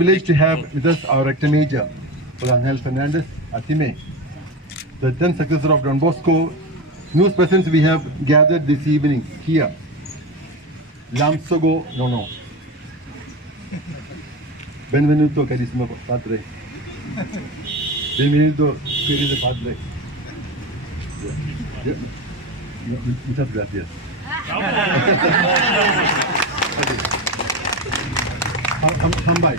privilege to have with us our Rector Major, Fernandez Artime, the 10th successor of Don Bosco, whose presence we have gathered this evening here. Lamsogo no. Benvenuto carissimo padre. Benvenuto querido padre. Muchas gracias. Sambai.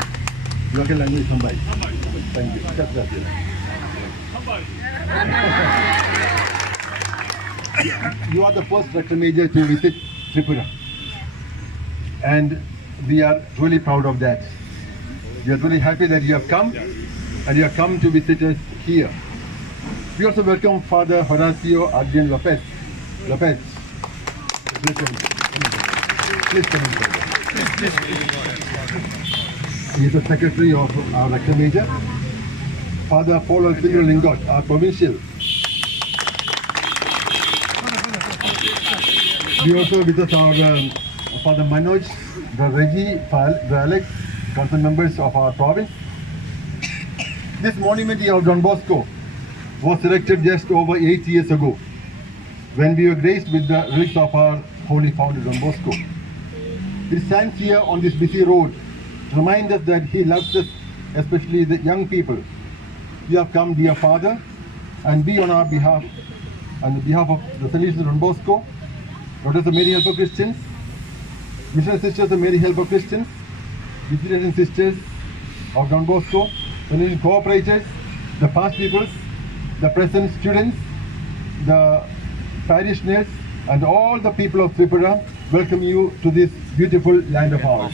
Local language Sambai. Thank you. Muchas gracias. You are the first Rector Major to visit Tripura, and we are really proud of that. We are really happy that you have come, and you have come to visit us here. We also welcome Father Horacio Adrian Lopez. Please come in. He is the secretary of our Rector Major. Father Paul Alfredo Lingot, our provincial. We also with us our Father Manoj, the Reggie, the Alex, council members of our province. This monument of Don Bosco was erected just over 8 years ago, when we were graced with the relics of our holy founder Don Bosco. It stands here on this busy road to remind us that he loves us, especially the young people. We have come, dear Father, and we on our behalf, on behalf of the Salesians of Don Bosco, Daughters of Mary Helper Christians, Missionary Sisters of Mary Helper Christians, Visitation Sisters of Don Bosco, Salesian Cooperators, the past peoples, the present students, the parishioners, and all the people of Tripura welcome you to this beautiful land of ours.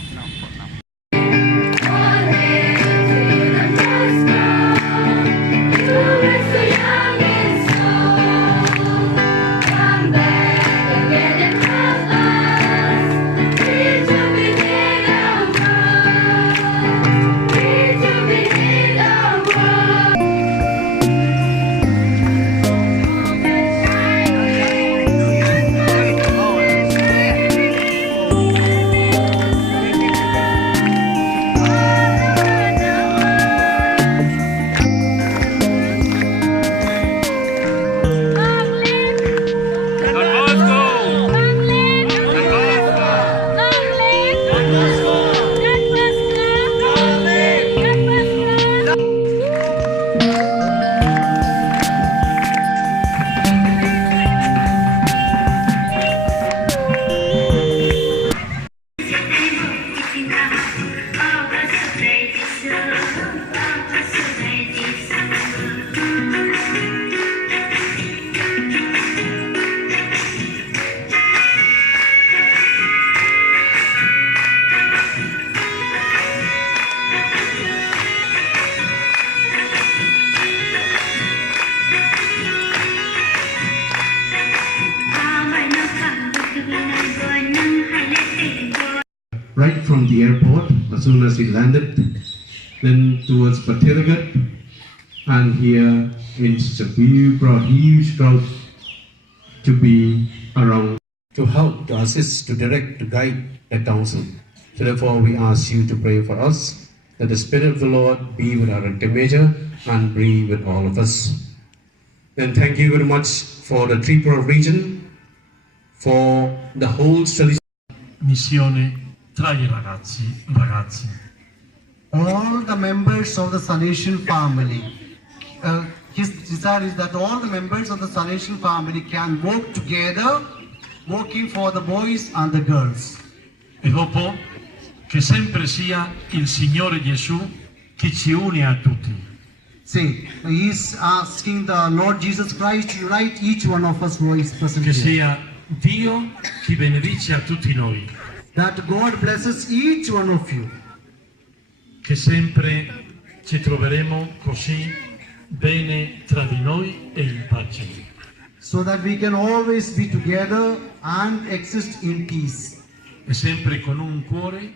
Right from the airport, as soon as we landed, then towards Patiragat, and here it's a huge crowd to be around, to help, to assist, to direct, to guide the council. So therefore we ask you to pray for us, that the Spirit of the Lord be with our Rector Major and be with all of us. Then thank you very much for the Tripura region, for the whole Salesian missione tra i ragazzi. All the members of the Salesian family, his desire is that all the members of the Salesian family can work together, working for the boys and the girls. E dopo che sempre sia il Signore Gesù che ci une a tutti. See, he is asking the Lord Jesus Christ to unite each one of us who is present Che here. sia Dio chi benedice a tutti noi. That God blesses each one of you. Che sempre ci troveremo così bene tra di noi e in pace. So that we can always be together and exist in peace. E sempre con un cuore